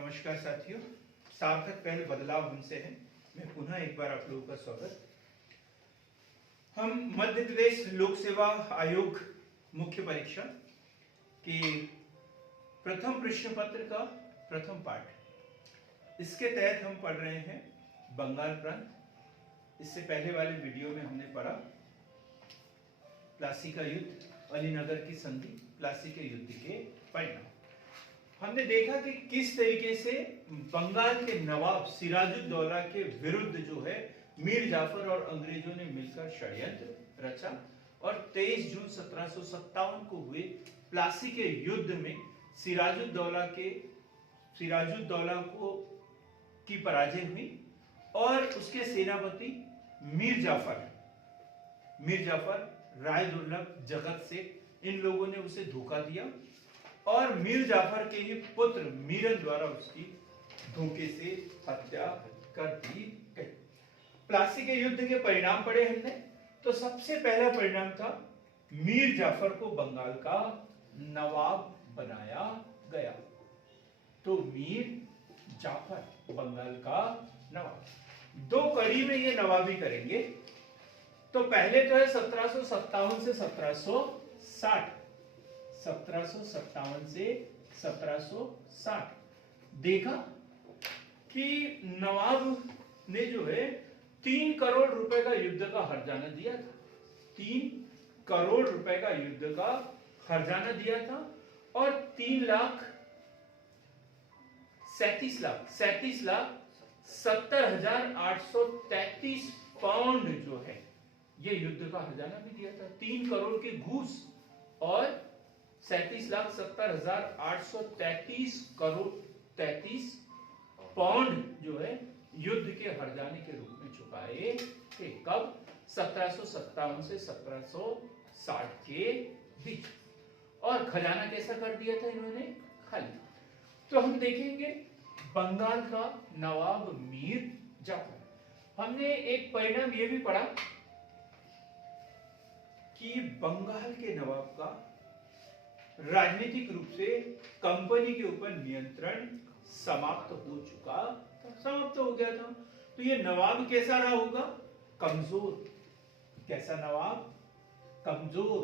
नमस्कार साथियों, सार्थक पहल बदलाव हमसे है। मैं पुनः एक बार आप लोगों का स्वागत। हम मध्य प्रदेश लोक सेवा आयोग मुख्य परीक्षा के प्रथम प्रश्न पत्र का प्रथम पाठ, इसके तहत हम पढ़ रहे हैं बंगाल प्रांत। इससे पहले वाले वीडियो में हमने पढ़ा प्लासी का युद्ध, अलीनगर की संधि, प्लासी के युद्ध के परिणाम। हमने देखा कि किस तरीके से बंगाल के नवाब सिराजुद्दौला के विरुद्ध जो है मीर जाफर और अंग्रेजों ने मिलकर षड्यंत्र रचा और 23 जून 1757 को हुए प्लासी के युद्ध में सिराजुद्दौला को की पराजय हुई और उसके सेनापति मीर जाफर राय दुर्लभ जगत से इन लोगों ने उसे धोखा दिया और मीर जाफर के ही पुत्र मीरन द्वारा उसकी धोखे से हत्या कर दी गई। प्लासी के युद्ध के परिणाम पढ़े हमने। तो सबसे पहला परिणाम था मीर जाफर को बंगाल का नवाब बनाया गया। तो मीर जाफर बंगाल का नवाब, दो कड़ी में ये नवाबी करेंगे। तो पहले तो है 1757 से 1760, 1757 से 1760। देखा कि नवाब ने जो है 3 करोड़ रुपए का युद्ध का हर्जाना दिया था। 3 करोड़ रुपए का युद्ध का हर्जाना दिया था और 37,70,833 पाउंड जो है ये युद्ध का हर्जाना भी दिया था। 3 करोड़ के घूस और 37,70,833 पाउंड जो है युद्ध के हर्जाने के रूप में चुकाए थे। कब? 1757 से 1760 के बीच। और खजाना कैसा कर दिया था इन्होंने? खाली। तो हम देखेंगे बंगाल का नवाब मीर जाफर। हमने एक परिणाम ये भी पढ़ा कि बंगाल के नवाब का राजनीतिक रूप से कंपनी के ऊपर नियंत्रण समाप्त हो चुका था, समाप्त हो गया था। तो ये नवाब कैसा रहा होगा? कमजोर। कैसा नवाब? कमजोर,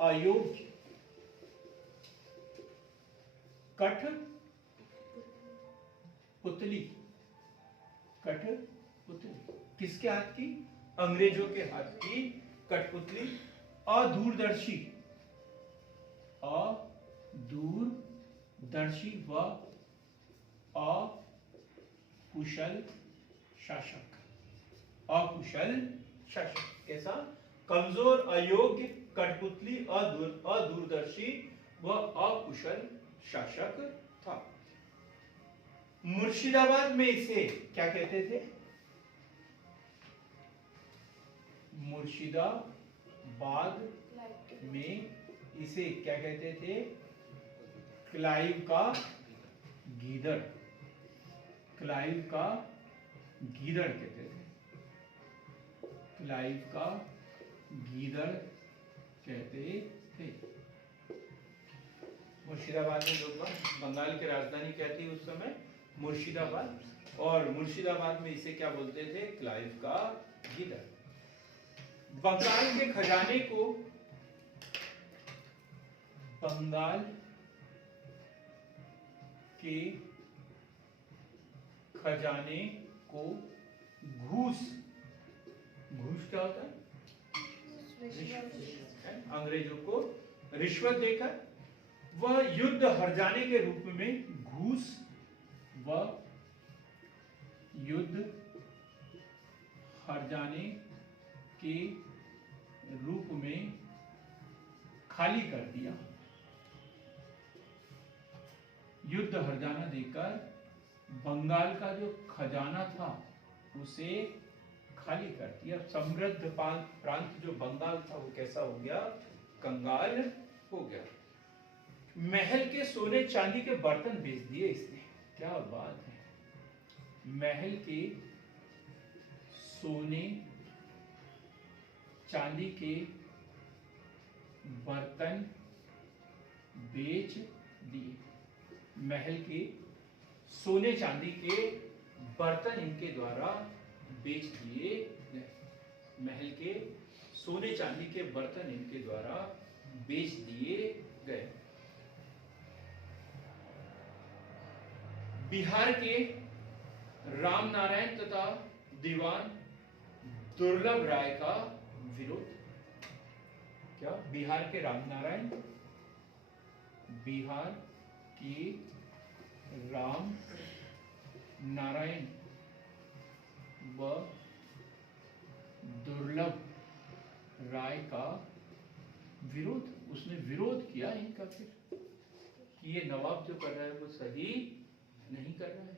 अयोग्य, कठपुतली। किसके हाथ की? अंग्रेजों के हाथ की कठपुतली। अदूरदर्शी व अकुशल शासक। कैसा? कमजोर, अयोग्य, कठपुतली, अदूरदर्शी व अकुशल शासक था। मुर्शिदाबाद में इसे क्या कहते थे? मुर्शिदाबाद में इसे क्या कहते थे? क्लाइव का गीदड़। क्लाइव का गीदड़ कहते थे। क्लाइव का गीदड़ कहते थे। मुर्शिदाबाद में लोग बंगाल की राजधानी क्या थी उस समय? मुर्शिदाबाद। और मुर्शिदाबाद में इसे क्या बोलते थे? क्लाइव का गीदड़। बंगाल के खजाने को घूस क्या होता है? अंग्रेजों को रिश्वत देकर वह युद्ध हर्जाने के रूप में घूस व युद्ध हर्जाने के रूप में खाली कर दिया। युद्ध हर्जाना देकर बंगाल का जो खजाना था उसे खाली कर दिया। समृद्ध प्रांत जो बंगाल था वो कैसा हो गया? कंगाल हो गया। महल के सोने चांदी के बर्तन बेच दिए इसने। क्या बात है! महल के सोने चांदी के बर्तन बेच दिए। महल के सोने चांदी के बर्तन इनके द्वारा बेच दिए गए। महल के सोने चांदी के बर्तन इनके द्वारा बेच दिए गए। बिहार के राम नारायण तथा दीवान दुर्लभ राय का विरोध। क्या बिहार के राम नारायण, बिहार की राम नारायण व दुर्लभ राय का विरोध, उसने विरोध किया इनका फिर कि ये नवाब जो कर रहा है वो सही नहीं कर रहा है।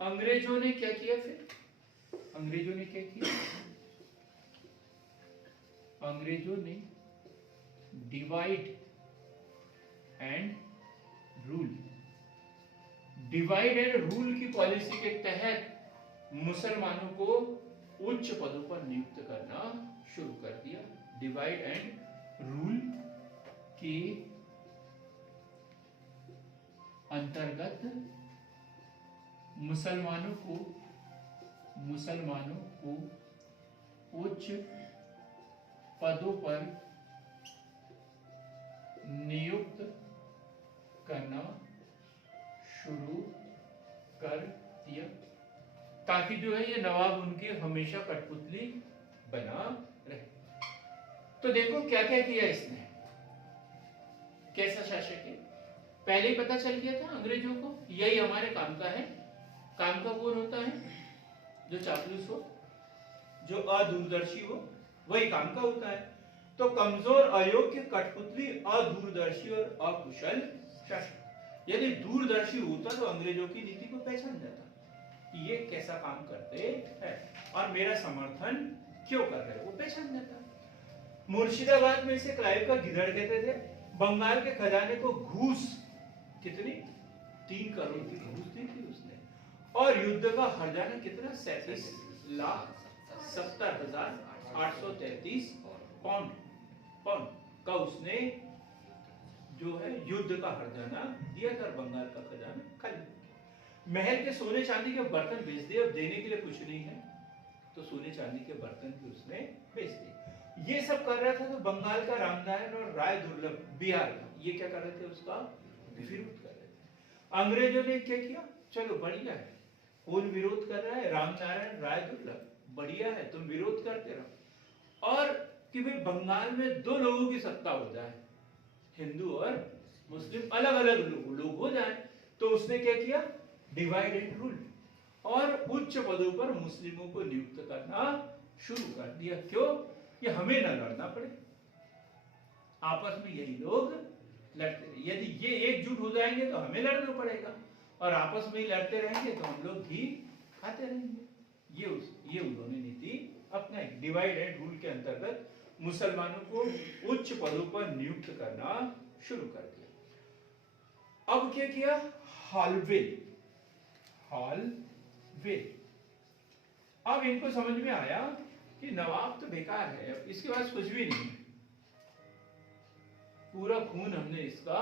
अंग्रेजों ने क्या किया फिर? अंग्रेजों ने क्या किया? अंग्रेजों ने divide and rule, divide and rule की पॉलिसी के तहत मुसलमानों को उच्च पदों पर नियुक्त करना शुरू कर दिया। डिवाइड एंड रूल के अंतर्गत मुसलमानों को उच्च पदों पर नियुक्त करना शुरू कर दिया, ताकि जो है ये नवाब उनकी हमेशा कठपुतली बना रहे। तो देखो क्या क्या किया इसने, कैसा शासक है। पहले ही पता चल गया था अंग्रेजों को यही हमारे काम का है। काम का कौन होता है? जो चापलूस हो, जो अदूरदर्शी हो, वही काम का होता है। तो कमजोर, अयोग्य, कठपुतली, अदूरदर्शी और अकुशल शासक। यदि दूरदर्शी होता तो अंग्रेजों की नीति को पहचान जाता कि ये कैसा काम करते हैं और मेरा समर्थन क्यों कर रहे हैं, वो पहचान जाता। मुर्शिदाबाद में इसे क्लाइव का गिधड़ कहते थे। बंगाल के खजाने को घूस, कितनी? 3 करोड़ की घूस दी थी उसने। और युद्ध का हर्जाना कितना? 37,70,833 पाउंड का उसने जो है युद्ध का हर्जाना दिया था। बंगाल का खजाना खाली। महल के सोने चांदी के बर्तन बेच दिए। अब देने के लिए कुछ नहीं है तो सोने चांदी के बर्तन भी उसने बेच दिए। ये सब कर रहा था तो बंगाल का रामनारायण और राय दुर्लभ, बिहार का, ये क्या कर रहे थे? उसका विरोध कर रहे थे। अंग्रेजों ने क्या किया? चलो बढ़िया है, कौन विरोध कर रहा है? रामनारायण राय दुर्लभ, बढ़िया है, तुम विरोध करते रहो। और कि भाई बंगाल में 2 लोगों की सत्ता हो जाए, हिंदू और मुस्लिम अलग अलग लोग हो जाए। तो उसने क्या किया? डिवाइड एंड रूल, और उच्च पदों पर मुस्लिमों को नियुक्त करना शुरू कर दिया। क्यों? कि हमें ना लड़ना पड़े, आपस में यही लोग लड़ते रहे। यदि ये एकजुट हो जाएंगे तो हमें लड़ना पड़ेगा, और आपस में ही लड़ते रहेंगे तो हम लोग घी खाते रहेंगे। ये उन्होंने नीति अपनाई। डिवाइड एंड रूल के अंतर्गत मुसलमानों को उच्च पदों पर नियुक्त करना शुरू कर दिया। अब क्या किया? हॉलवेल। अब इनको समझ में आया कि नवाब तो बेकार है, अब इसके पास कुछ भी नहीं, पूरा खून हमने इसका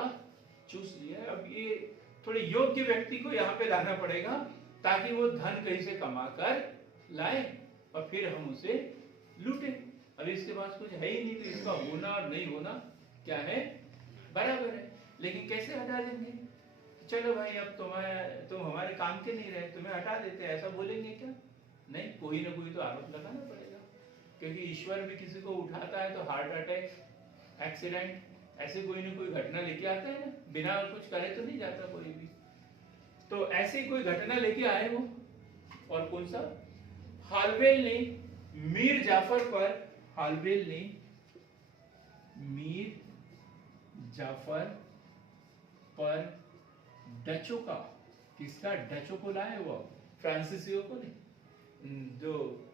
चूस लिया। अब ये थोड़े योग्य व्यक्ति को यहाँ पे लाना पड़ेगा ताकि वो धन कहीं से कमा कर लाए और फिर हम उसे लूटे। अब इसके पास कुछ है ही नहीं तो इसका होना और नहीं होना क्या है? बराबर है। लेकिन कैसे हटा देंगे? चलो भाई अब तुम हमारे काम के नहीं रहे, तुम्हें हटा देते, ऐसा बोलेंगे क्या? नहीं, कोई ना कोई तो आरोप लगाना पड़ेगा, क्योंकि ईश्वर भी किसी को उठाता है तो हार्ट अटैक, एक्सीडेंट, ऐसे कोई ना कोई घटना लेके आता है ना, बिना कुछ करे तो नहीं जाता कोई भी। तो ऐसे कोई घटना लेके आए वो। और कौन सा? हॉलवेल ने मीर जाफर पर डचों का, किसका? डचों को लाए वो, फ्रांसीसियों को नहीं। जो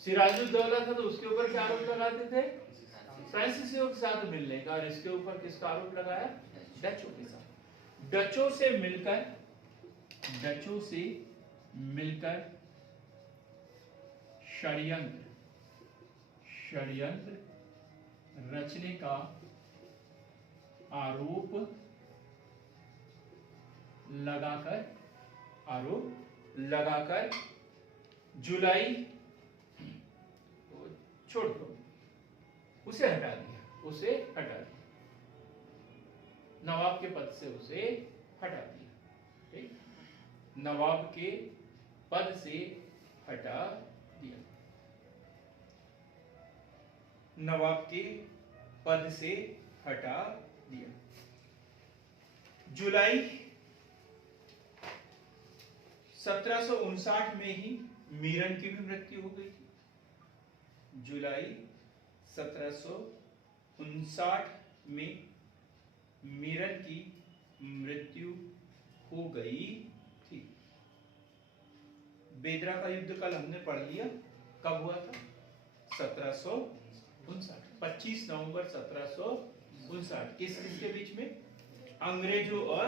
सिराजुद्दौला था तो उसके ऊपर क्या आरोप लगाते थे? फ्रांसीसियों के साथ मिलने का। और इसके ऊपर किसका आरोप लगाया? डचों के साथ। डचों से मिलकर षड्यंत्र रचने का आरोप लगाकर, आरोप लगाकर जुलाई को छोड़ दो, उसे हटा दिया, उसे हटा दिया, नवाब के पद से उसे हटा दिया, ठीक, नवाब के पद से हटा दिया, नवाब के पद से हटा दिया। जुलाई 1759 में ही मीरन की भी मृत्यु हो गई थी। जुलाई 1759 में मीरन की मृत्यु हो गई थी। बेदरा का युद्ध कल हमने पढ़ लिया, कब हुआ था? 1759, 25 नवंबर 1759। किसके बीच में? अंग्रेजों और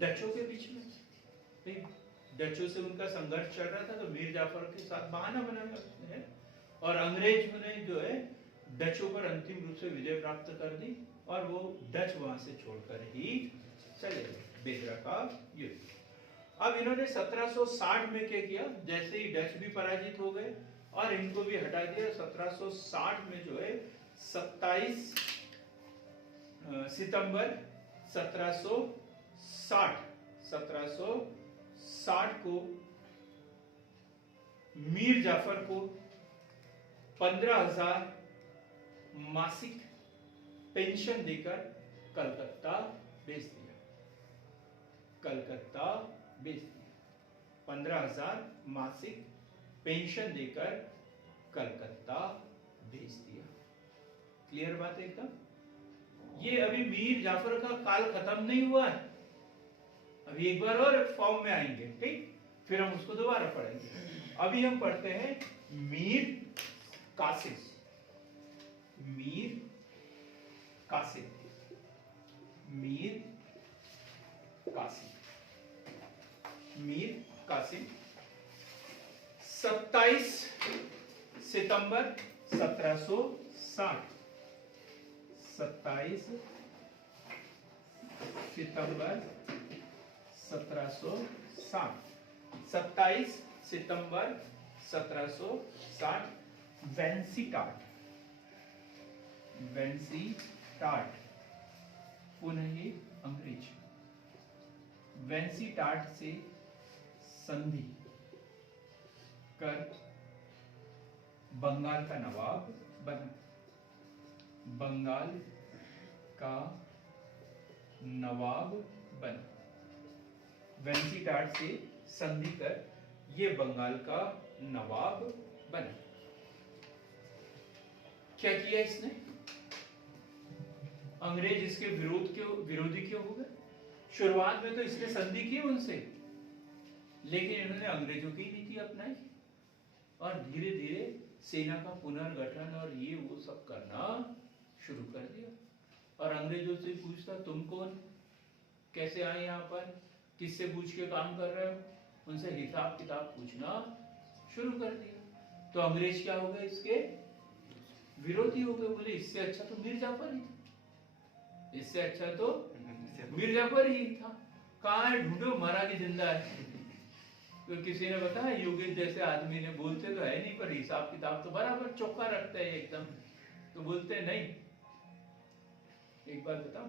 डचों के बीच में। ठीक, डचों से उनका संघर्ष चल रहा था, तो मीर जाफर के साथ बहाना बनाया है, और अंग्रेजों ने जो है डचों पर अंतिम रूप से विजय प्राप्त कर दी, और वो डच वहां से छोड़कर ही चले गए। बेदरा का युद्ध। अब इन्होंने 1760 में क्या किया? जैसे ही डच भी पराजित हो गए और इनको भी हटा दिया, 1760 में जो है 27 सितंबर 1760 को मीर जाफर को 15,000 मासिक पेंशन देकर कलकत्ता भेज दिया। कलकत्ता भेज दिया, 15,000 मासिक पेंशन देकर कलकत्ता भेज दिया। क्लियर बात है एकदम? ये अभी मीर जाफर का काल खत्म नहीं हुआ है, अभी एक बार और फॉर्म में आएंगे, ठीक, फिर हम उसको दोबारा पढ़ेंगे। अभी हम पढ़ते हैं मीर कासिम। मीर कासिम, मीर कासिम, मीर कासिम 27 सितंबर 1760, 27 सितंबर 1760, 27 सितंबर 1760 वेंसीटाट, वेंसीटाट पुनः अंग्रेज, वेंसीटाट से संधि कर बंगाल का नवाब बना। बंगाल का नवाब बना, वेंसीटाट से संधि कर ये बंगाल का नवाब बना। क्या किया इसने? अंग्रेज इसके विरोधी क्यों हो गए? शुरुआत में तो इसने संधि की उनसे, लेकिन इन्होंने अंग्रेजों की नीति अपनाई और धीरे धीरे सेना का पुनर्गठन और ये वो सब करना शुरू कर दिया। और अंग्रेजों से पूछता, तुम कौन, कैसे आए यहाँ पर, किससे पूछ के काम कर रहे हो, उनसे हिसाब किताब पूछना शुरू कर दिया। तो अंग्रेज क्या हो गए? इसके विरोधी हो गए। बोले इससे अच्छा तो मीर जाफर ही था, इससे अच्छा तो मीर जाफर ही था। कहाँ है? ढूंढो, मरा कि जिंदा है। तो किसी ने बताया योगेश जैसे आदमी ने, बोलते तो है नहीं पर हिसाब किताब तो बराबर चौका रखते हैं एकदम, तो बोलते नहीं। एक बार बताओ।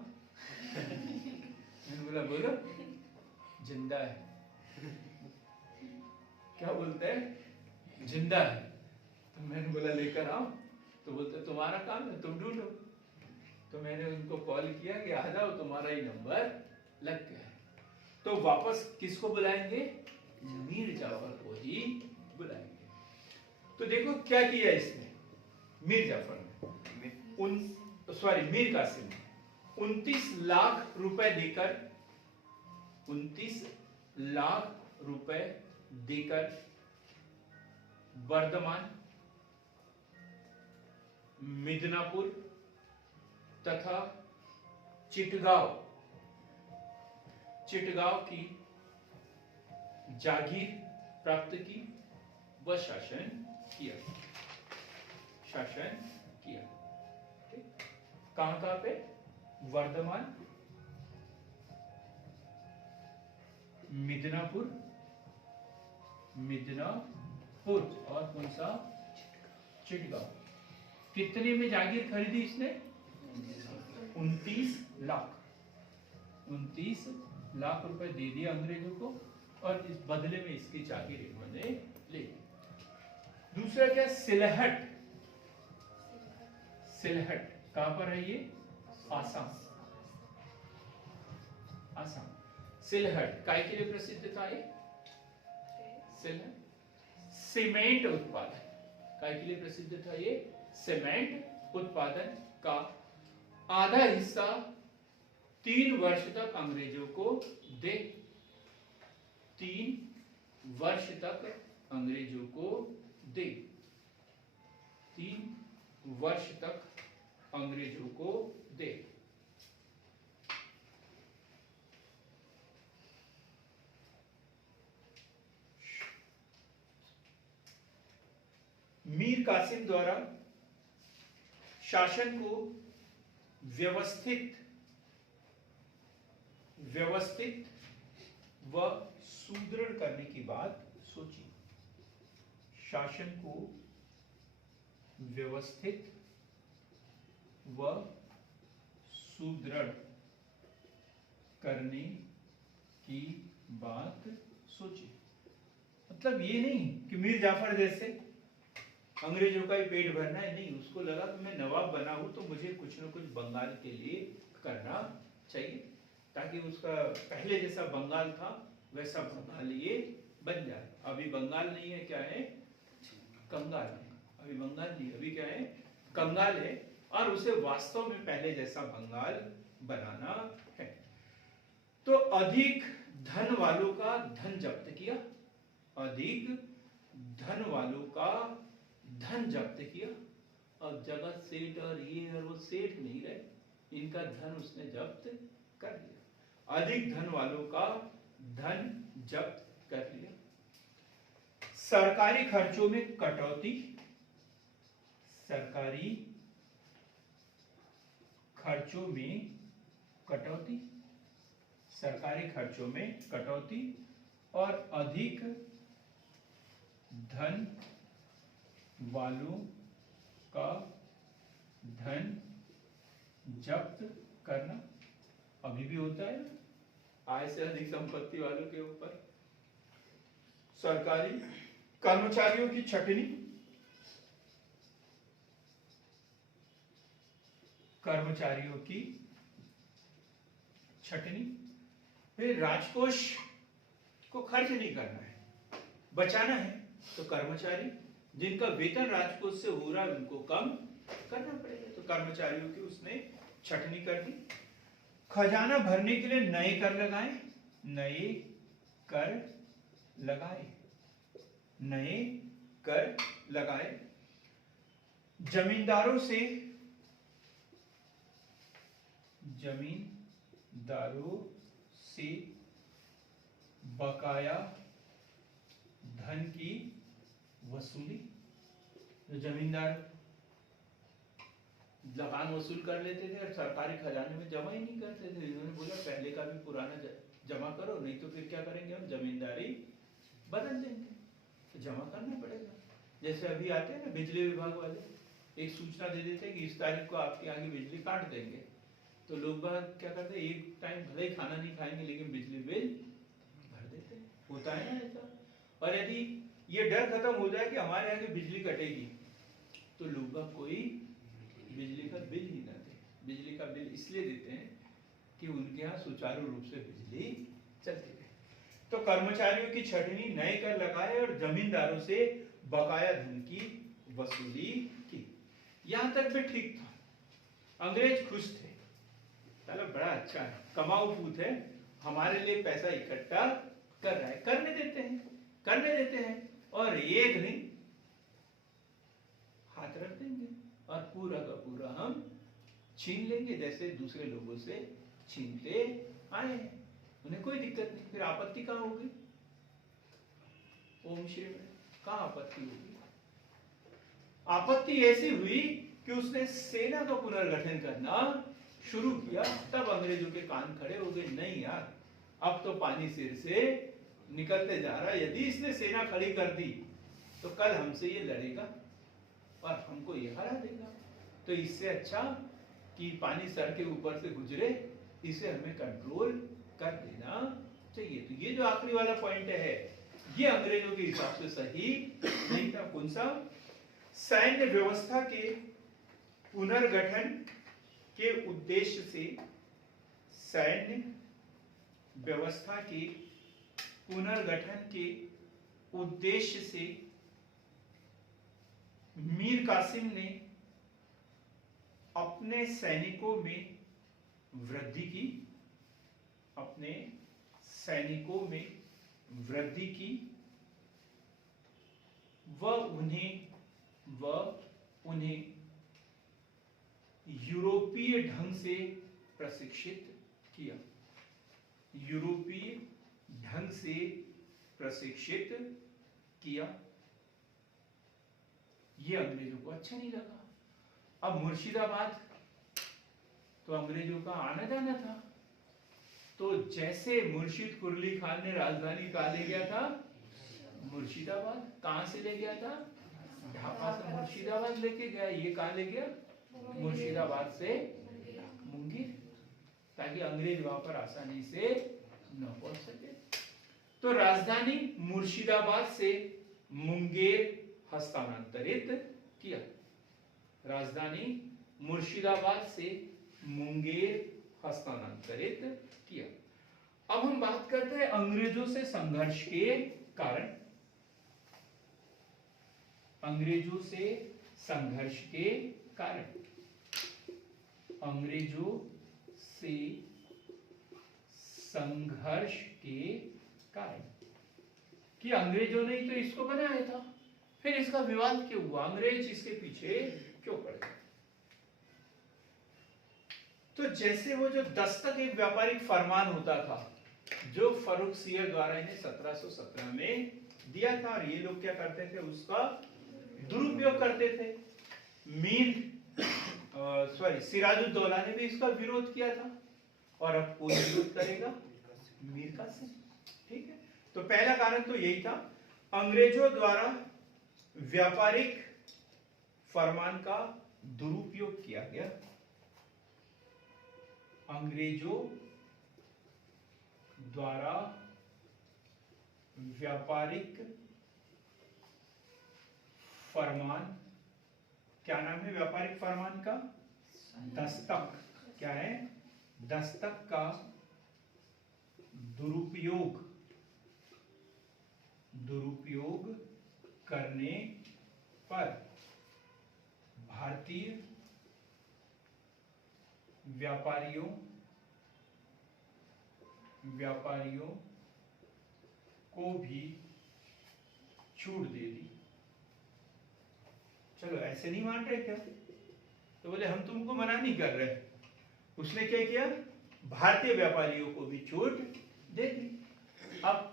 मैंने बोला बोलो, जिंदा है। क्या बोलते हैं? जिंदा है। तो मैंने बोला लेकर आओ, तो बोलते तुम्हारा काम है, तुम ढूंढो। तो मैंने उनको कॉल किया कि आ जाओ, तुम्हारा ही नंबर लग गया है। तो वापस किसको बुलाएंगे? मीर जाफर को ही बुलाएंगे। तो देखो क्या किया इसने, मीर जाफर ने, मीर कासिम ने 29 लाख रुपए देकर, 29 लाख रुपए देकर वर्धमान, मिदनापुर तथा चिटगांव की जागीर प्राप्त की व शासन किया। कहां पे? वर्धमान, मिदनापुर, मिदनापुर, और कौन सा, चिटगांव। कितने में जागीर खरीदी इसने? 29 लाख, 29 लाख रुपए दे दिए अंग्रेजों को, और इस बदले में इसकी जागीर इन्होंने ले ली। दूसरा क्या, सिलहट। सिलहट कहां पर है ये? आसाम, आसाम। सिलहट काय के लिए प्रसिद्ध था ये? सिलहट सीमेंट उत्पादन, काय के लिए प्रसिद्ध था ये? सीमेंट उत्पादन का आधा हिस्सा 3 वर्ष तक अंग्रेजों को दे, 3 वर्ष तक अंग्रेजों को दे, 3 वर्ष तक अंग्रेजों को दे। मीर कासिम द्वारा शासन को व्यवस्थित व सुदृढ़ करने की बात सोची। शासन को व्यवस्थित व सुदृढ़ करने की बात सोची। मतलब ये नहीं कि मीर जाफर जैसे अंग्रेजों का ही पेट भरना है, नहीं, उसको लगा कि मैं नवाब बना हूं तो मुझे कुछ न कुछ बंगाल के लिए करना चाहिए, ताकि उसका पहले जैसा बंगाल था वैसा बंगाल ये बन जाए। अभी बंगाल नहीं है, क्या है? कंगाल है। अभी बंगाल नहीं, अभी क्या है? कंगाल है, और उसे वास्तव में पहले जैसा बंगाल बनाना है। तो अधिक धन वालों का धन जब्त किया, अधिक धन वालों का धन जब्त किया। और जगत सेठ और ये और वो सेठ नहीं रहे, इनका धन उसने जब्त कर लिया। अधिक धन वालों का धन जब्त कर लिया। सरकारी खर्चों में कटौती, सरकारी खर्चों में कटौती, सरकारी खर्चों में कटौती, और अधिक धन वालों का धन जब्त करना। अभी भी होता है आय से अधिक संपत्ति वालों के ऊपर। सरकारी कर्मचारियों की छटनी, कर्मचारियों की छटनी। फिर राजकोष को खर्च नहीं करना है, बचाना है, तो कर्मचारी जिनका वेतन राजकोष से हो रहा है उनको कम करना पड़ेगा, तो कर्मचारियों की उसने छटनी कर दी। खजाना भरने के लिए नए कर लगाए, नए कर लगाए, नए कर लगाए। जमींदारों से बकाया धन की वसूली। तो जमींदार लगान वसूल कर लेते थे और सरकारी खजाने में जमा ही नहीं करते थे। इन्होंने बोला पहले का भी पुराना जमा करो, नहीं तो फिर क्या करेंगे, हम जमींदारी बदल देंगे, तो जमा करना पड़ेगा। जैसे अभी आते हैं ना बिजली विभाग वाले, एक सूचना दे देते हैं कि इस तारीख को आपके आगे बिजली काट देंगे, तो लोग बाग क्या करते हैं, एक टाइम भले ही खाना नहीं खाएंगे लेकिन बिजली बिल भर देते हैं। होता है ना ऐसा। और यदि ये डर खत्म हो जाए कि हमारे आगे बिजली कटेगी, तो लोग बाग कोई बिजली का बिल ही ना दे। बिजली का बिल इसलिए देते हैं कि उनके यहाँ सुचारू रूप से बिजली चलती रहे। तो कर्मचारियों की छटनी, नए कर लगाए और जमींदारों से बकाया धन की वसूली की। यहां तक भी ठीक था, अंग्रेज खुश थे, चलो बड़ा अच्छा है, कमाऊ पूत है, हमारे लिए पैसा इकट्ठा कर रहा है, करने देते हैं और एक दिन हाथ रख देंगे और पूरा का पूरा हम छीन लेंगे, जैसे दूसरे लोगों से छीनते आए हैं। उन्हें कोई दिक्कत नहीं। फिर आपत्ति कहां होगी? ओम श्री में कहां आपत्ति होगी? आपत्ति ऐसी हुई कि उसने सेना का पुनर्गठन करना शुरू किया। तब अंग्रेजों के कान खड़े हो गए, नहीं यार, अब तो पानी सिर से निकलते जा रहा है, यदि इसने सेना खड़ी कर दी तो कल हमसे ये लड़ेगा और हमको ये हरा देगा। तो इससे अच्छा कि पानी सर के ऊपर से गुजरे, इसे हमें कंट्रोल कर देना चाहिए। तो ये जो आखिरी वाला पॉइंट है, ये अंग्रेजों के हिसाब से सही नहीं था। कौन सा? सैन्य व्यवस्था के पुनर्गठन के उद्देश्य से, सैन्य व्यवस्था के पुनर्गठन के उद्देश्य से मीर कासिम ने अपने सैनिकों में वृद्धि की, अपने सैनिकों में वृद्धि की, वह उन्हें यूरोपीय ढंग से प्रशिक्षित किया, यूरोपीय ढंग से प्रशिक्षित किया। ये अंग्रेजों को अच्छा नहीं लगा। अब मुर्शिदाबाद तो अंग्रेजों का आना जाना था, तो जैसे मुर्शिद कुरली खान ने राजधानी कहाँ ले गया था? मुर्शिदाबाद। कहां से ले गया था? ढाका से मुर्शिदाबाद लेके गया। ये कहां ले गया? मुर्शिदाबाद से मुंगेर, ताकि अंग्रेज वहां पर आसानी से न पहुंच सके। तो राजधानी मुर्शिदाबाद से मुंगेर हस्तांतरित किया, राजधानी मुर्शिदाबाद से मुंगेर हस्तांतरित किया। अब हम बात करते हैं अंग्रेजों से संघर्ष के कारण, अंग्रेजों से संघर्ष के कारण, अंग्रेजों से संघर्ष के कारण कि अंग्रेजों ने ही तो इसको बनाया था, फिर इसका विवाद क्यों हुआ, अंग्रेज इसके पीछे क्यों पड़े? तो जैसे वो जो दस्तक एक व्यापारिक फरमान होता था, जो फर्रुख सियर द्वारा इन्हें 1717 में दिया था, और ये लोग क्या करते थे? उसका दुरुपयोग करते थे। सिराजुद्दौला ने भी इसका विरोध किया था, और अब कौन विरोध करेगा? मीर कासिम। ठीक है, तो पहला कारण तो यही था, अंग्रेजों द्वारा व्यापारिक फरमान का दुरुपयोग किया गया। अंग्रेजों द्वारा व्यापारिक फरमान, क्या नाम है व्यापारिक फरमान का? दस्तक। क्या है? दस्तक का दुरुपयोग करने पर भारतीय व्यापारियों को भी छूट दे दी। चलो, ऐसे नहीं मान रहे क्या? तो बोले हम तुमको मना नहीं कर रहे। उसने क्या किया? भारतीय व्यापारियों को भी छूट दे दी। अब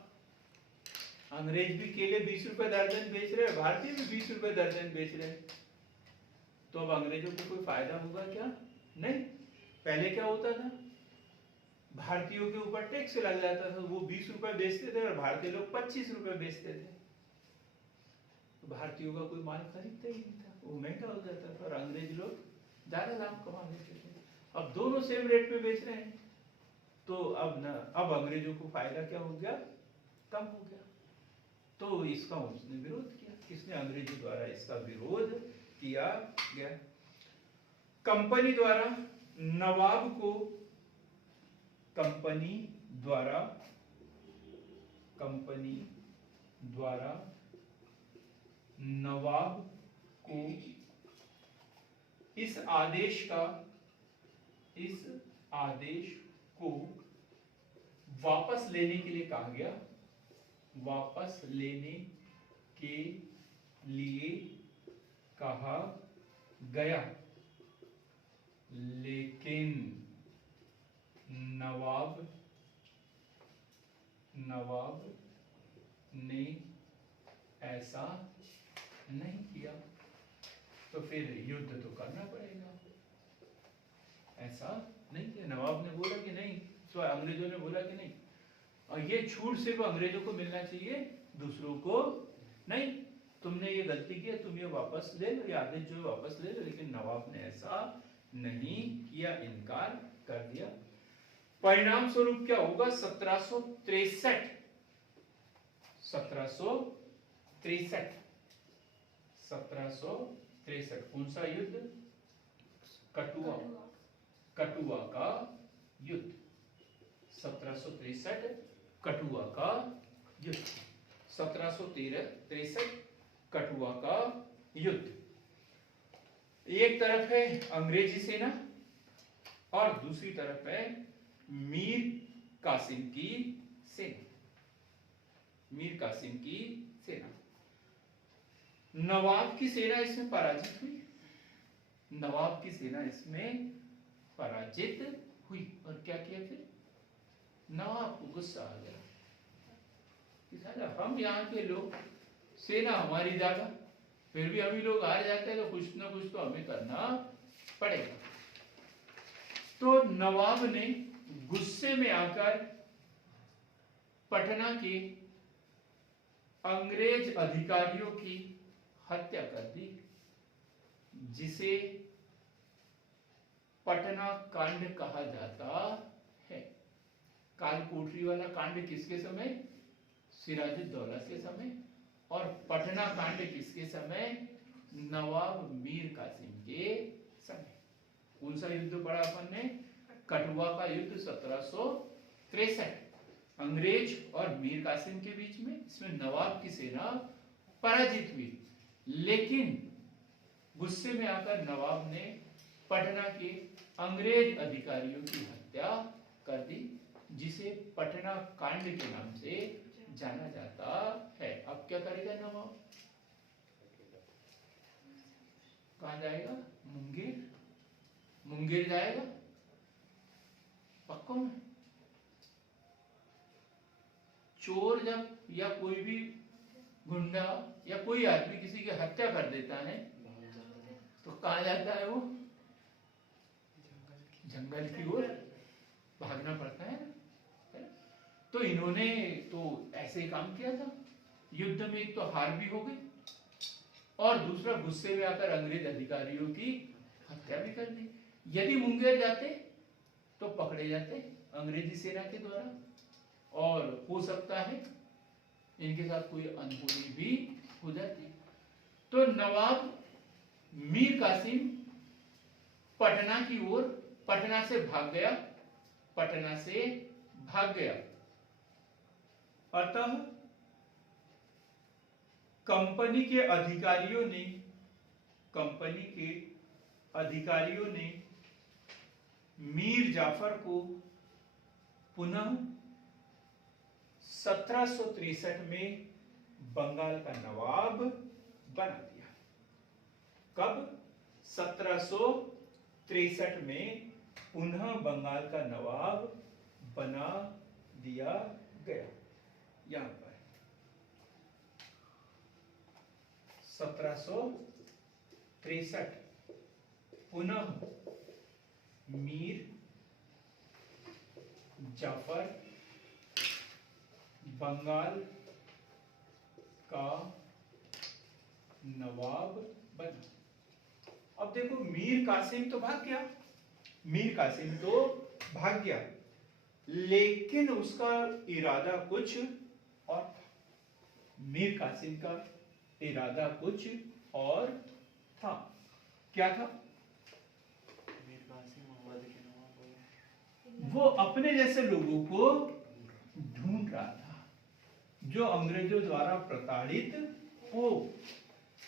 अंग्रेज भी केले 20 रुपए दर्जन बेच रहे हैं, भारतीय भी 20 रुपए दर्जन बेच रहे हैं, तो अब अंग्रेजों को कोई फायदा होगा क्या? नहीं। पहले क्या होता था? भारतीयों के ऊपर टैक्स लग जाता था, वो 20 रुपए बेचते थे और भारतीय लोग 25 रुपए बेचते थे, तो भारतीयों का कोई माल खरीदता ही नहीं था, वो महंगा हो जाता था और अंग्रेज लोग ज्यादा लाभ कमा लेते थे। अब दोनों सेम रेट में बेच रहे हैं, तो अब अंग्रेजों को फायदा क्या हो गया? कम हो गया। तो इसका उसने विरोध किया। किसने? अंग्रेजों द्वारा इसका विरोध किया गया। कंपनी द्वारा नवाब को, कंपनी द्वारा नवाब को इस आदेश को वापस लेने के लिए कहा गया, वापस लेने के लिए कहा गया, लेकिन नवाब ने ऐसा नहीं किया। तो फिर युद्ध तो करना पड़ेगा। ऐसा नहीं किया, नवाब ने बोला कि नहीं, अंग्रेजों ने बोला कि नहीं, और ये छूट सिर्फ अंग्रेजों को मिलना चाहिए, दूसरों को नहीं। तुमने ये गलती की है, तुम ये वापस ले लो, ये आदेश जो है वापस ले लो। लेकिन नवाब ने ऐसा नहीं किया, इनकार कर दिया। परिणाम स्वरूप क्या होगा? 1763 कौन सा युद्ध? कठुआ का युद्ध। 1763 कठुआ का युद्ध। 1763 कठुआ का युद्ध। एक तरफ है अंग्रेजी सेना और दूसरी तरफ है मीर कासिम की सेना। मीर कासिम की सेना। नवाब की सेना इसमें पराजित हुई। नवाब की सेना इसमें पराजित हुई। और क्या किया फिर? नवाब को गुस्सा आ गया कि साला हम यहाँ के लोग, सेना हमारी ज्यादा, फिर भी हम ही लोग हार जाते हैं, तो कुछ ना कुछ तो हमें करना पड़ेगा। तो नवाब ने गुस्से में आकर पटना के अंग्रेज अधिकारियों की हत्या कर दी, जिसे पटना कांड कहा जाता है। कालकोठरी वाला कांड किसके समय? सिराजुद्दौला के समय। और पटना कांड किसके समय? नवाब मीर कासिम के समय। कौन सा युद्ध पढ़ा अपन ने? कठुआ का युद्ध 1763, अंग्रेज और मीर कासिम के बीच में। इसमें नवाब की सेना पराजित हुई, लेकिन गुस्से में आकर नवाब ने पटना के अंग्रेज अधिकारियों की हत्या कर दी, जिसे पटना कांड के नाम से जाना जाता है। अब क्या करेगा नवाब? कहां जाएगा? मुंगेर। मुंगेर जाएगा पक्का में। चोर जब या कोई भी गुंडा या कोई आदमी किसी की हत्या कर देता है तो कहां जाता है वो? जंगल की ओर भागना पड़ता है ना। तो इन्होंने तो ऐसे ही काम किया था। युद्ध में एक तो हार भी हो गई और दूसरा गुस्से में आकर अंग्रेज अधिकारियों की हत्या भी कर दी। यदि मुंगेर जाते तो पकड़े जाते अंग्रेजी सेना के द्वारा, और हो सकता है इनके साथ कोई अनहोनी भी हो जाती। तो नवाब मीर कासिम पटना की ओर, पटना से भाग गया। पटना से भाग गया। अतः कंपनी के अधिकारियों ने मीर जाफर को पुनः 1763 में बंगाल का नवाब बना दिया। कब? 1763 में पुनः बंगाल का नवाब बना दिया गया। यहां पर 1763 पुनः मीर जाफर बंगाल का नवाब बना। अब देखो, मीर कासिम तो भाग गया। मीर कासिम तो भाग गया, लेकिन उसका इरादा कुछ और था। मीर कासिम का इरादा कुछ और था। क्या था? मीर कासिम अवध के नवाब, वो अपने जैसे लोगों को ढूंढ रहा था, जो अंग्रेजों द्वारा प्रताड़ित हो,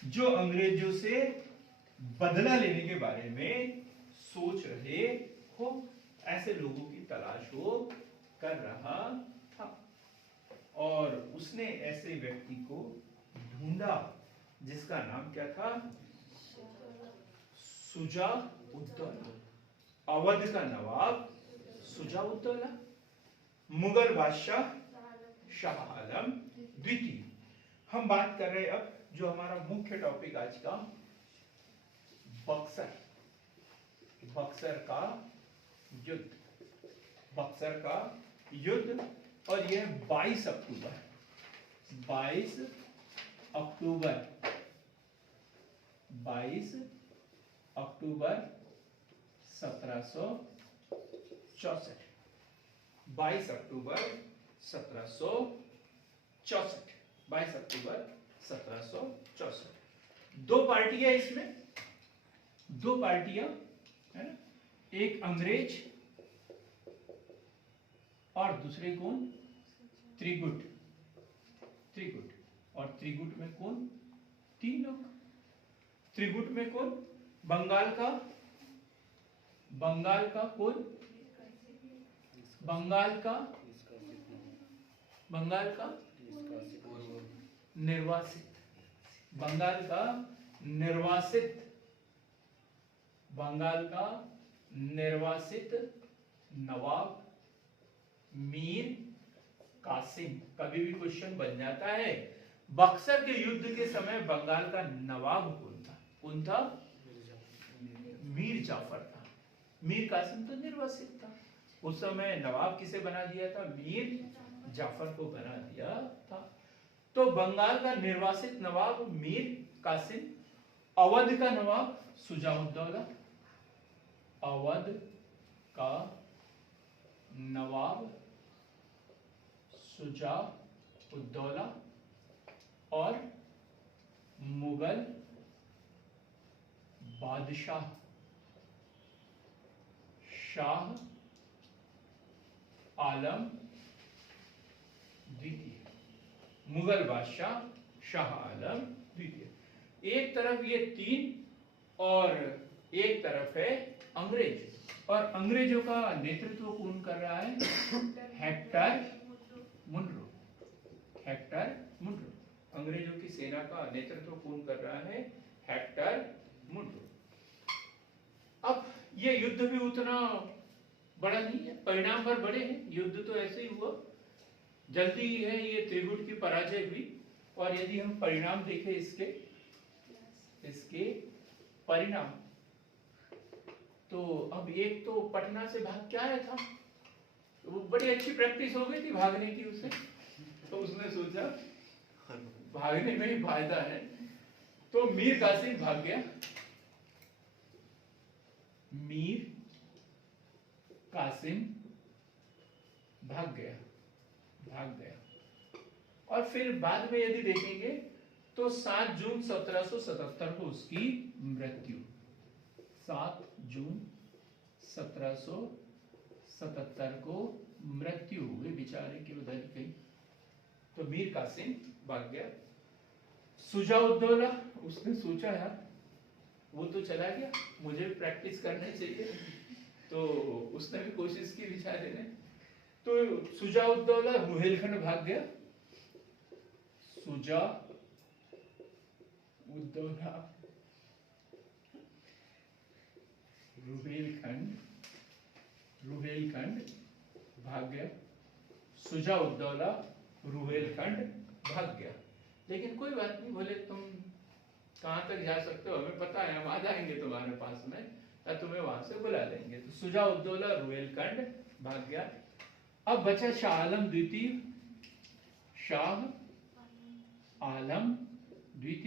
जो अंग्रेजों से बदला लेने के बारे में सोच रहे हो, ऐसे लोगों की तलाश हो कर रहा था। और उसने ऐसे व्यक्ति को ढूंढा जिसका नाम क्या था? शुजा-उद-दौला। अवध का नवाब शुजा-उद-दौला, मुगल बादशाह शाह आलम द्वितीय। हम बात कर रहे हैं अब जो हमारा मुख्य टॉपिक आज का, बक्सर। बक्सर का युद्ध। बक्सर का युद्ध और यह 22 अक्टूबर 22 अक्टूबर 22 अक्टूबर 1764 22 अक्टूबर 1764 22 अक्टूबर 1764 दो पार्टियां इसमें दो पार्टियां है ना एक अंग्रेज और दूसरे कौन त्रिगुट त्रिगुट और त्रिगुट में कौन तीन लोग त्रिगुट में कौन बंगाल का कौन बंगाल का निर्वासित बंगाल का निर्वासित नवाब मीर कासिम। कभी भी क्वेश्चन बन जाता है बक्सर के युद्ध के समय बंगाल का नवाब कौन था मीर जाफर था। मीर कासिम तो निर्वासित था उस समय नवाब किसे बना दिया था मीर जाफर को बना दिया था। तो बंगाल का निर्वासित नवाब मीर कासिम अवध का नवाब सुजाउद्दौला अवध का नवाब सुजाउद्दौला और मुगल बादशाह शाह आलम द्वितीय मुगल बादशाह शाह आलम द्वितीय। एक तरफ ये तीन और एक तरफ है अंग्रेज और अंग्रेजों का नेतृत्व कौन कर रहा है हेक्टर मुनरो अंग्रेजों की सेना का नेतृत्व कौन कर रहा है हेक्टर मुनरो। अब ये युद्ध भी उतना बड़ा नहीं है परिणाम पर बड़े हैं युद्ध तो ऐसे ही हुआ जल्दी ही है ये त्रिगुट की पराजय हुई। और यदि हम परिणाम देखें इसके परिणाम तो अब एक तो पटना से भाग के आया था तो वो बड़ी अच्छी प्रैक्टिस हो गई थी भागने की उसे तो उसने सोचा भागने में ही फायदा है तो मीर कासिम भाग गया मीर कासिम भाग गया और फिर बाद में यदि देखेंगे तो 7 जून 1777 को उसकी मृत्यु 7 जून 1777 को मृत्यु हुई बेचारे की उधर गई। तो मीर कासिम भाग गया। सुजाउद्दौला उसने सोचा यार वो तो चला गया मुझे भी प्रैक्टिस करनी चाहिए तो उसने भी कोशिश की बेचारे ने। तो सुजाउद्दौला रुहेलखंड भाग गया सुजाउद्दौला रुहेलखंड भाग गया सुजाउद्दौला रुहेलखंड भाग गया। लेकिन कोई बात नहीं बोले तुम कहां तक जा सकते हो हमें पता है हम आ जाएंगे तुम्हारे पास में या तुम्हें वहां से बुला लेंगे। तो सुजाउद्दौला रुहेलखंड भाग गया। अब बचा शाह आलम द्वितीय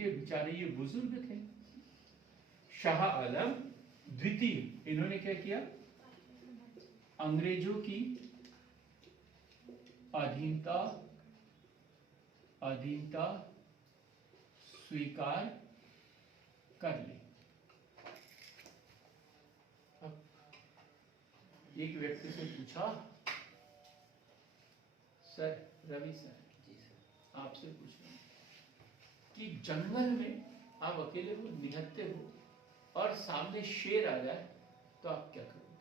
बेचारे ये बुजुर्ग थे शाह आलम द्वितीय इन्होंने क्या किया अंग्रेजों की अधीनता स्वीकार कर ली। अब एक व्यक्ति से पूछा सर रवि सर आपसे पूछना कि जंगल में आप अकेले हो निहत्ते हो और सामने शेर आ जाए तो आप क्या करोगे?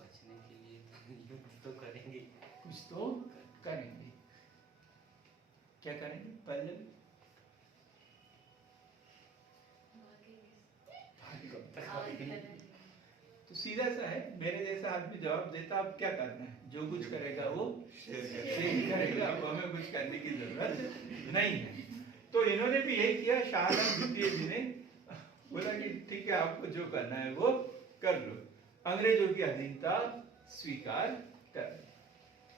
बचने के लिए तो करेंगे कुछ तो करेंगे। क्या करेंगे? पहले तो सीधा सा है मेरे जैसा आदमी जवाब देता अब क्या करना है जो कुछ करेगा वो शेयर करेगा अब हमें कुछ करने की जरूरत नहीं है। तो इन्होंने भी यही किया शाह आलम द्वितीय जी ने बोला कि ठीक है आपको जो करना है वो कर लो अंग्रेजों की अधीनता स्वीकार कर लो।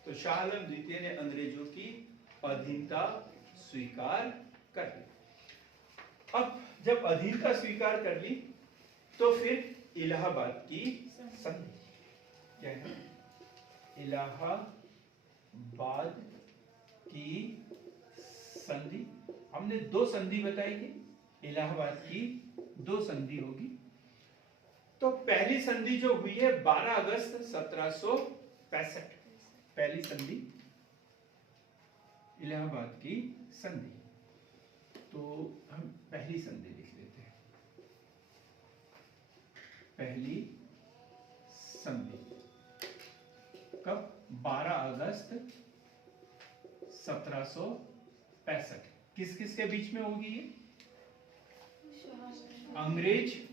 तो शाह आलम द्वितीय ने अंग्रेजों की अधीनता स्वीकार कर ली। अब जब अधीनता स्वीकार कर ली तो फिर इलाहाबाद की संधि, क्या है, इलाहाबाद की संधि। हमने दो संधि बताई थी, इलाहाबाद की दो संधि होगी। तो पहली संधि जो हुई है 12 अगस्त 1765, पहली संधि इलाहाबाद की संधि। तो हम पहली संधि लिख लेते हैं, पहली संधि कब, 12 अगस्त 1765। किस किस के बीच में होगी ये, अंग्रेज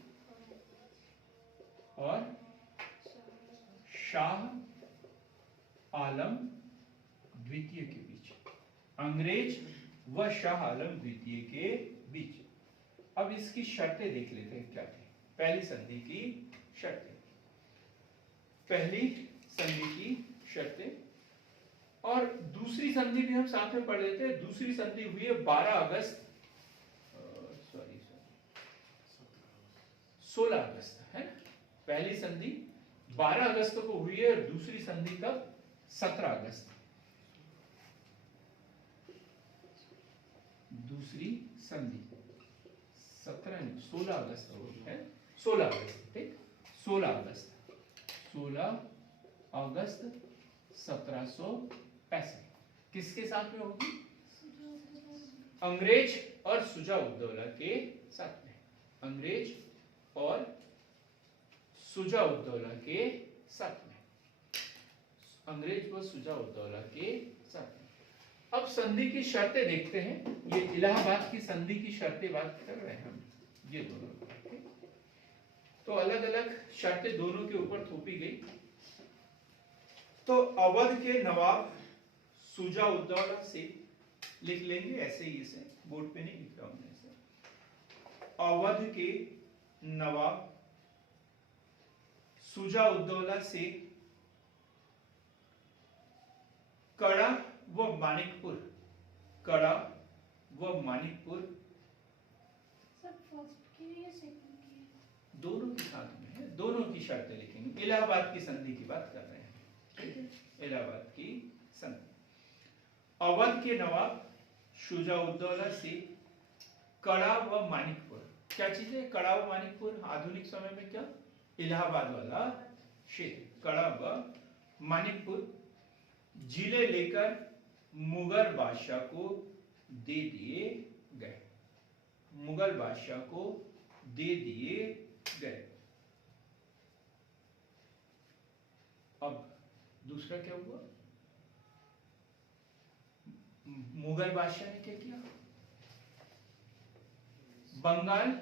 और शाह आलम द्वितीय के बीच, अंग्रेज व शाह आलम द्वितीय के बीच। अब इसकी शर्तें देख लेते हैं क्या थी, पहली संधि की शर्तें, पहली संधि की शर्तें। और दूसरी संधि भी हम साथ में पढ़ लेते हैं। दूसरी संधि हुई है 12 अगस्त 16 अगस्त है ना? पहली संधि 12 अगस्त को हुई है, दूसरी संधि कब, 17 अगस्त। दूसरी संधि 16 अगस्त को हुई है, 16 अगस्त, ठीक, 16 अगस्त 1765 किसके साथ में होगी, अंग्रेज और शुजा-उद-दौला के साथ में, अंग्रेज और शुजा-उद-दौला के साथ में, अंग्रेज व शुजा-उद-दौला के साथ में। अब संधि की शर्तें देखते हैं। ये इलाहाबाद की संधि की शर्तें बात कर रहे हैं हम, ये दोनों, तो अलग अलग शर्तें दोनों के ऊपर थोपी गई। तो अवध के नवाब शुजा-उद-दौला से, लिख लेंगे ऐसे ही, इसे बोर्ड पे नहीं लिख रहा हूं ऐसे, अवध के नवाब शुजा-उद-दौला से कड़ा व मानिकपुर, कड़ा व मानिकपुर दोनों के साथ में है, दोनों की शर्तें लिखेंगे। इलाहाबाद की संधि की बात कर रहे हैं, इलाहाबाद की संधि। अवध के नवाब शुजा-उद-दौला से कड़ा व मानिकपुर, क्या चीज है कड़ा व मानिकपुर, आधुनिक समय में क्या, इलाहाबाद वाला क्षेत्र, कड़ा व मानिकपुर जिले लेकर मुगल बादशाह को दे दिए गए, मुगल बादशाह को दे दिए गए। अब दूसरा क्या हुआ, मुगल बादशाह ने क्या किया, बंगाल,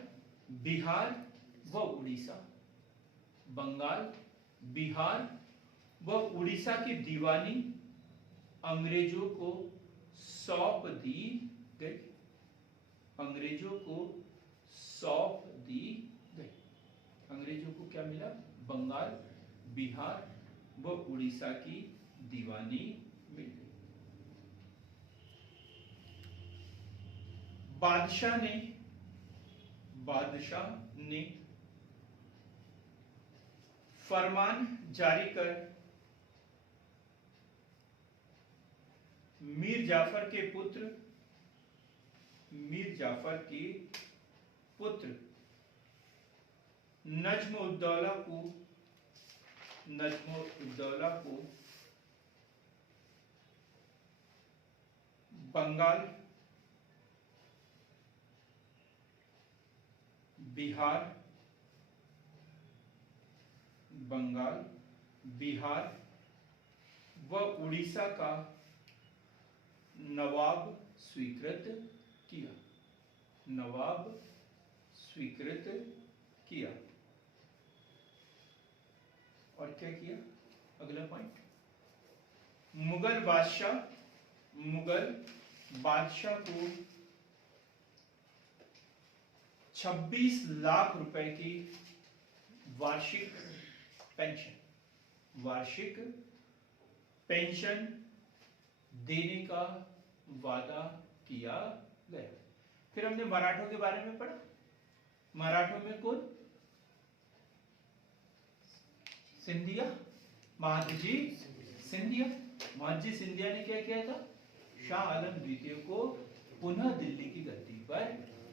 बिहार व उड़ीसा, बंगाल, बिहार व उड़ीसा की दीवानी अंग्रेजों को सौंप दी गई, अंग्रेजों को सौंप दी गई। अंग्रेजों को क्या मिला, बंगाल, बिहार व उड़ीसा की दीवानी मिल गई। बादशाह ने फरमान जारी कर मीर जाफर के पुत्र नज्म-उद-दौला को बंगाल, बिहार व उड़ीसा का नवाब स्वीकृत किया। और क्या किया, अगला पॉइंट, मुगल बादशाह को 26 लाख रुपए की वार्षिक पेंशन देने का वादा किया गया। फिर हमने मराठों के बारे में पढ़ा। मराठों में कौन? सिंधिया, महादजी सिंधिया। महादजी सिंधिया ने क्या किया था? शाह आलम द्वितीय को पुनः दिल्ली की गद्दी पर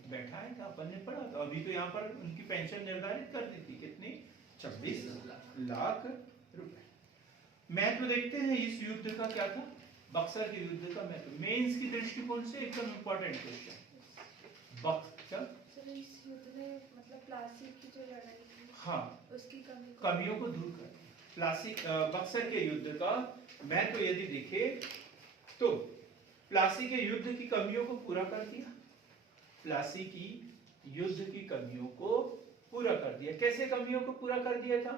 बैठाया था। अपन ने पढ़ा था। अभी तो यहाँ पर उनकी पेंशन निर्धारित कर दी थी, कितनी? 26 लाख रुपए। महत्व देखते हैं इस युद्ध का क्या था? बक्सर के युद्ध का महत्व मेंस की दृष्टिकोण से एकदम इंपॉर्टेंट क्वेश्चन। बक्सर इस युद्ध में मतलब प्लासी की जो लड़ाई थी, हाँ, उसकी कमियों को दूर कर प्लासी बक्सर के युद्ध का महत्व यदि देखे तो प्लासी के युद्ध की कमियों को पूरा कर दिया। प्लासी की युद्ध की कमियों को पूरा कर दिया। कैसे कमियों को पूरा कर दिया था?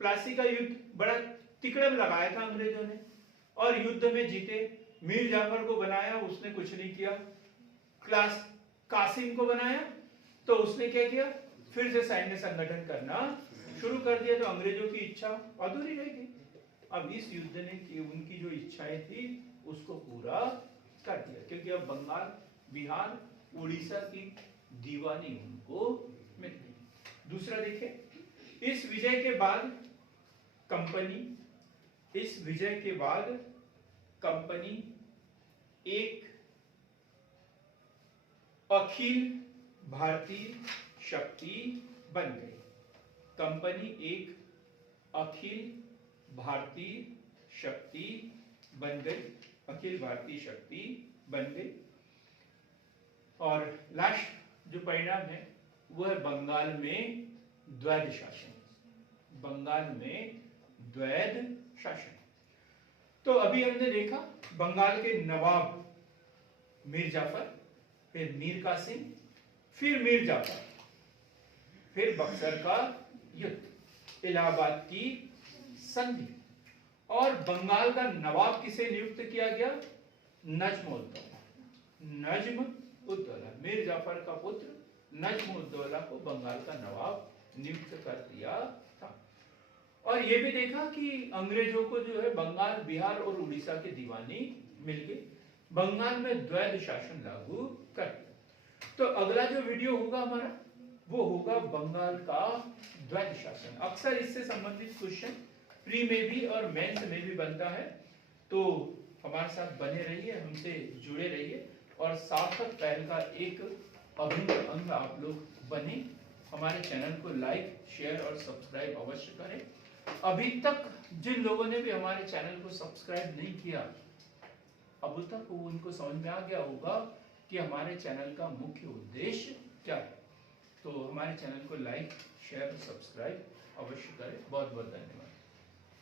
प्लासी का युद्ध बड़ा तिकड़म लगाया था अंग्रेजों ने और युद्ध में जीते। मीर जाफर को बनाया, उसने कुछ नहीं किया। कासिम को बनाया तो उसने क्या किया? फिर से सैन्य संगठन करना शुरू कर दिया। तो अंग्रेजों की इच्छा अधूरी रह गई। अब इस युद्ध ने की उनकी जो इच्छाएं थी उसको पूरा कर दिया, क्योंकि अब बंगाल, बिहार, उड़ीसा की दीवानी उनको मिल गई। दूसरा देखें, इस विजय के बाद कंपनी एक अखिल भारतीय शक्ति बन गई। कंपनी एक अखिल भारतीय शक्ति बन गई। अखिल भारतीय शक्ति बन गई। और लास्ट जो परिणाम है वो है बंगाल में द्वैध शासन। बंगाल में द्वैध शासन। तो अभी हमने देखा बंगाल के नवाब मीर जाफर, फिर मीर कासिम, फिर मीर जाफर, फिर बक्सर का युद्ध, इलाहाबाद की संधि, और बंगाल का नवाब किसे नियुक्त किया गया? नज्म उद दौला, मीर जाफर का पुत्र नज्म उद दौला को बंगाल का नवाब नियुक्त कर दिया था। और ये भी देखा कि अंग्रेजों को जो है बंगाल, बिहार और उड़ीसा की दीवानी मिल गई। बंगाल में द्वैध शासन लागू कर दिया। तो अगला जो वीडियो होगा हमारा वो होगा बंगाल का द्वैध शासन। अक्सर इससे संबंधित क्वेश्चन प्री में भी और मेंस में भी बनता है। तो हमारे साथ बने रहिए, हमसे जुड़े रहिए और सार्थक पहल का एक अभिन्न अंग आप लोग बने। हमारे चैनल को लाइक, शेयर और सब्सक्राइब अवश्य करें। अभी तक जिन लोगों ने भी हमारे चैनल को सब्सक्राइब नहीं किया, अब तक उनको समझ में आ गया होगा कि हमारे चैनल का मुख्य उद्देश्य क्या है। तो हमारे चैनल को लाइक, शेयर, सब्सक्राइब अवश्य करें। बहुत बहुत धन्यवाद।